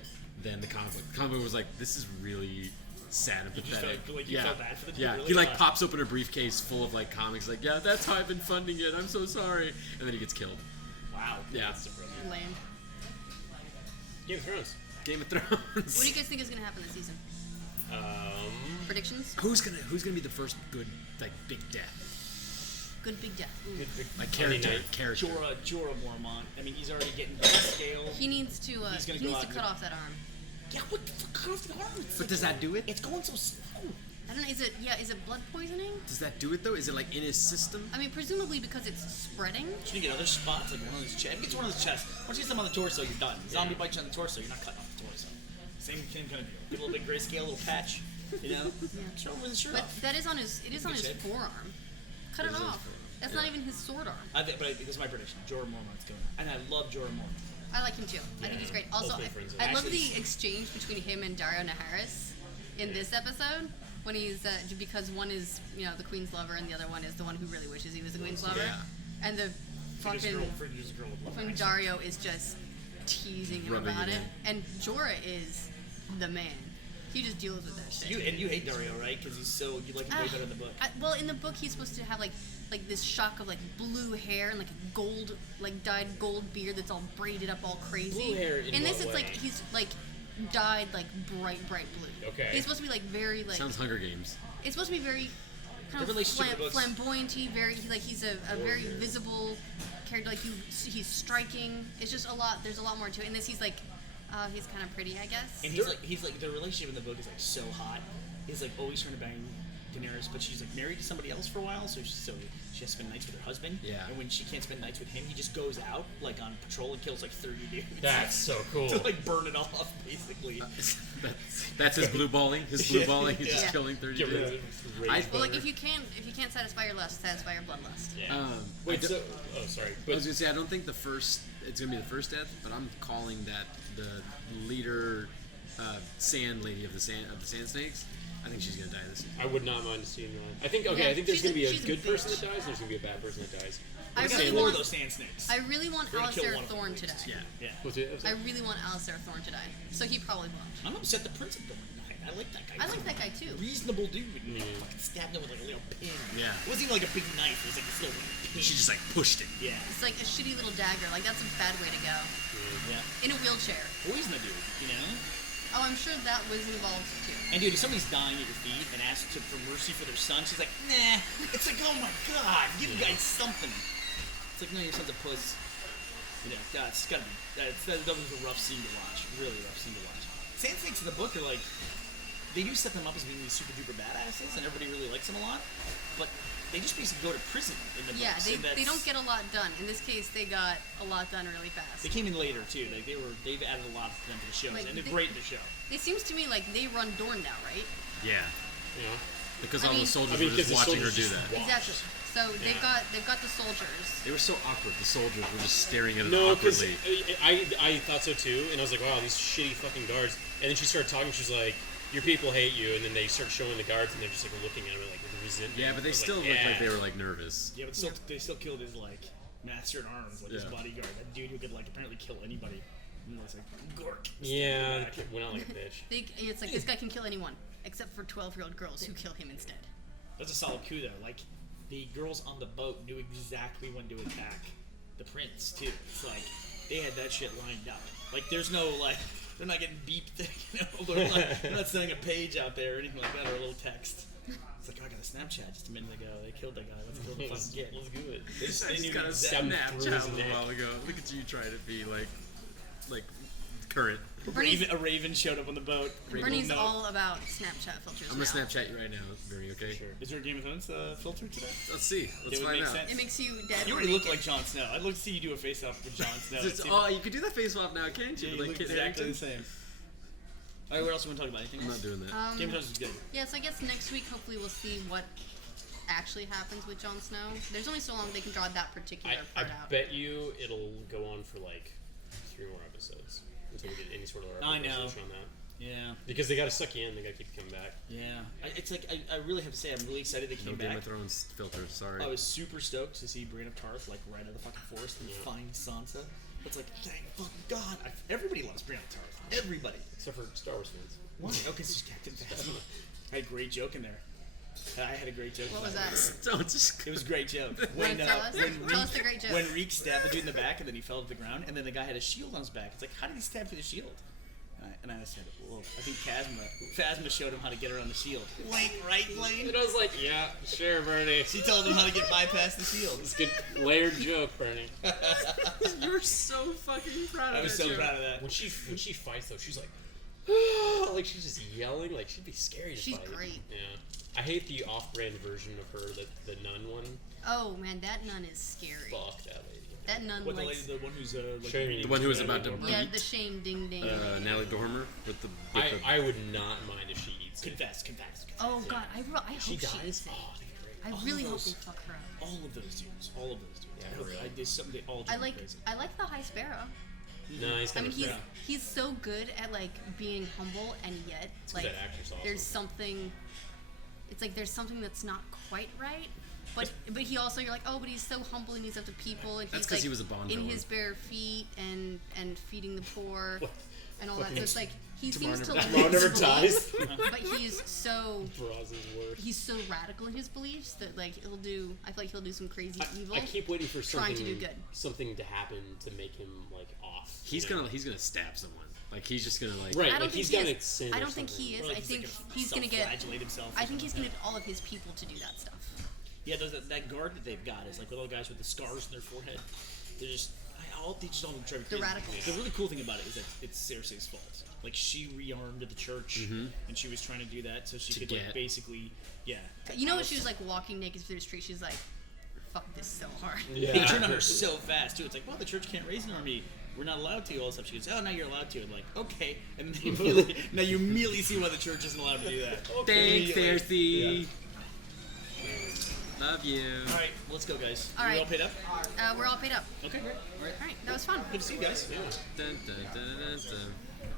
than the comic book. The comic book was like, this is really sad and just pathetic. felt like you felt bad for the yeah. people, He really? like pops open a briefcase full of like comics, like, yeah, that's how I've been funding it. I'm so sorry, and then he gets killed. Wow. Yeah. That's brilliant. Lame. Game of Thrones. Game of Thrones. What do you guys think is gonna happen this season? Predictions? Who's gonna be the first good like big death? good big death. Ooh. Like Any character. night. Character. Jorah Mormont. I mean, he's already getting to scale. He needs to. He's gonna He go needs out to and- cut off that arm. Yeah, what the fuck? Cut off the arm. But does that do it? It's going so slow. I don't know. Is it? Yeah. Is it blood poisoning? Does that do it though? Is it like in his system? I mean, presumably because it's spreading. Should you get other spots like one on his chest? If he gets one on his chest, once you get some on the torso, you're done. Zombie bites you on the torso, you're not cutting off the torso. Same kind of deal. Get a little bit grayscale, a little patch, you know? Show him with his shirt But off. that is on his. It is on his shape. forearm. Cut it It is on his off. forearm. That's Yeah. not even his sword arm. This is my prediction. Jorah Mormont's going. And I love Jorah Mormont. I like him too. I think he's great. Also, Both my friends are. I love Actually, the exchange between him and Dario Naharis in this episode when he's because one is the queen's lover and the other one is the one who really wishes he was the queen's lover. Yeah. And the fucking when Dario is just teasing him Rubbing about it it, in. and Jorah is the man. He just deals with that shit. You hate Dario, right? Because you like him way better in the book. Well, in the book, he's supposed to have like this shock of like blue hair and like a gold, like dyed gold beard that's all braided up, all crazy. Blue hair in this, what it's like way? he's like dyed like bright blue. Okay. He's supposed to be like very like. Sounds Hunger Games. It's supposed to be very kind The of relationship in the books- flamboyant-y, he's a very visible character. Like he's striking. It's just a lot. There's a lot more to it. In this, he's like, he's kind of pretty, I guess. And he's like the relationship in the book is like so hot. He's like always trying to bang Daenerys, but she's like married to somebody else for a while, so she has to spend nights with her husband. Yeah. And when she can't spend nights with him, he just goes out like on patrol and kills like 30 dudes. That's so cool. to like burn it off, basically. That's his blue balling. His blue balling. He's Yeah. just killing 30 Get rid of dudes. it. Rage Well, like boner. if you can't satisfy your lust, satisfy your bloodlust. Yeah. Wait, So, sorry. I But was gonna say I don't think it's gonna be the first death, but I'm calling that the leader, sand lady of the sand snakes. I think she's gonna die this season. I would not mind seeing that. I think Yeah, I think there's she's going to be a she's good person bitch. that dies, and there's going to be a bad person that dies. I Sand really Lord, want those sand snakes. I really want We're gonna kill Alistair one of them Thorne at to least. die. Yeah. What's it? I really want Alistair Thorne to die. So he probably won't. I'm upset the prince of Dorne died. I like that guy. I like that guy too. Reasonable dude. Yeah. Fucking stabbed him with like a little pin. Yeah. It wasn't even like a big knife. It was like this little pin. She just like pushed it. Yeah. It's like a shitty little dagger. Like that's a bad way to go. Yeah. In a wheelchair. Poison the dude, you know? Oh, I'm sure that was involved too. And dude, if somebody's dying at your feet and asks for mercy for their son, she's like, nah. It's like, oh my god, give you guys something. It's like, no, your son's a puss. You know, God, it's gotta be. That was a rough scene to watch. Really rough scene to watch. Sand snakes in the book are like, they do set them up as being these super duper badasses, and everybody really likes them a lot. But they just basically go to prison in the Yeah, books. they and that's- don't get a lot done. In this case, they got a lot done really fast. They came in later too. Like they've added a lot to them to the shows, Like, and they're they- great in the show. It seems to me like they run Dorne now, right? Yeah. Yeah. Because I all mean- the soldiers I mean, were because just the watching her soldiers do just that. watch. Exactly. So they've got the soldiers. They were so awkward. The soldiers were just staring at it No, because awkwardly. I thought so too, and I was like, wow, these shitty fucking guards. And then she started talking. She's like, your people hate you, and then they start showing the guards, and they're just like looking at her like with resentment. Yeah, but they I was still like, looked yeah. like they were like nervous. Yeah, but still, they still killed his like master at arms, like his Yeah. bodyguard, that dude who could like apparently kill anybody. And it's like Gork. Yeah, Back. it went out like a bitch. It's like this guy can kill anyone except for 12-year-old girls who kill him instead. That's a solid coup though. Like the girls on the boat knew exactly when to attack the prince too. It's like they had that shit lined up. Like there's no like they're not getting beeped. You know, they're not sending a page out there or anything like that or a little text. It's like, oh, I got a Snapchat just a minute ago. They killed that guy. Let's kill the fucking kid. Let's do it. They just, I they just knew got a exactly. through Snapchat his a little neck. while ago. Look at you trying to be like current. A raven showed up on the boat. Bernie's No. all about Snapchat filters I'm now. gonna Snapchat you right now, Bernie. Okay. Sure. Is there a Game of Thrones filter today? Let's see. Let's It would find make out. sense. It makes you dead. You or already look naked. like Jon Snow. I'd love to see you do a face off with Jon Snow. Oh, you could do that face off now, can't you? Yeah, you Like look Kit exactly Harington? the same. All right, what else do we want to talk about? Anything I'm else? not doing that. Game of Thrones is good. Yeah, so I guess next week hopefully we'll see what actually happens with Jon Snow. There's only so long they can draw that particular I part out. bet you it'll go on for like 3 more episodes until we get any sort of I know. resolution on that. Yeah, Because they got to suck you in. They got to keep you coming back. yeah. It's like I really have to say I'm really excited they No came Game back. of Thrones filters. Sorry. I was super stoked to see Brienne of Tarth like right out of the fucking forest and Yeah. find Sansa. It's like thank fucking God! Everybody loves Brienne of Tarth. Everybody. Except for Star Wars fans. Why? Oh, because she's Captain Phasma. I had a great joke in there. I had a great joke. What in was there. that? Don't just. It was a great joke. Wanna tell us? Tell us the great joke. When Reek stabbed the dude in the back and then he fell to the ground and then the guy had a shield on his back. It's like, how did he stab through the shield? And I said, well, I think Phasma showed him how to get around the shield. Wink, right, Blaine? And I was like, yeah, sure, Burnie. She told him how to get bypast the shield. It's a good layered joke, Burnie. You were so fucking proud of I was that so joke. proud of that. When she fights though, she's like, like she's just yelling, like she'd be scary to She's fight. great. Yeah. I hate the off-brand version of her, the nun one. Oh man, that nun is scary. Fuck that lady. That nun What the likes. lady, the one who's like, Shame. The one who was about to Yeah, beat the shame ding ding. Natalie Dormer with the. I would not mind if she eats it. confess. Oh god, I hope She she dies? eats it. Oh, that'd be great. I All really of hope those- they fuck her up. All of those dudes. Yeah, really. There's something they all I drive me like crazy. I like the High Sparrow. No, he's I kind mean, of he's so good at like being humble, and yet like that actor's awesome. there's something. It's like there's something that's not quite right, but he also you're like, oh, but he's so humble and he's up to people, and That's he's 'cause like he was a Bond in villain. his bare feet and feeding the poor and all that. So Fucking it's like he Tomorrow seems to Never- like Tomorrow Never his Dies. beliefs, but he's so Braz's worst. he's so radical in his beliefs that like he'll do. I feel like he'll do some crazy evil. I keep waiting for trying something to do good. something to happen to make him like off. He's you know? gonna stab someone. Like he's just gonna like. Right. I don't like think he's he gonna is. sin I or don't think something. he is. Or like I think like he's gonna get. self-flagellate himself. or I think he's something. gonna get all of his people to do that stuff. Yeah, that guard that they've got is like with all the guys with the scars in their forehead. They're just they just all try to. The radicals. The really cool thing about it is that it's Cersei's fault. Like she rearmed the church, and she was trying to do that so she To could get- like basically, yeah. You know when she was like walking naked through the street, she's like, "Fuck this so hard." Yeah. They turned on her so fast too. It's like, well, the church can't raise an army. We're not allowed to. All this stuff. She goes, oh, now you're allowed to. I'm like, okay. And then now you immediately see why the church isn't allowed to do that. Thanks, Immediately. Cersei. Love you. All right, let's go, guys. All We right. all paid up? We're all paid up. Okay, great. All right. All right, that was fun. Good to see you guys. Dun, dun, dun, dun, dun.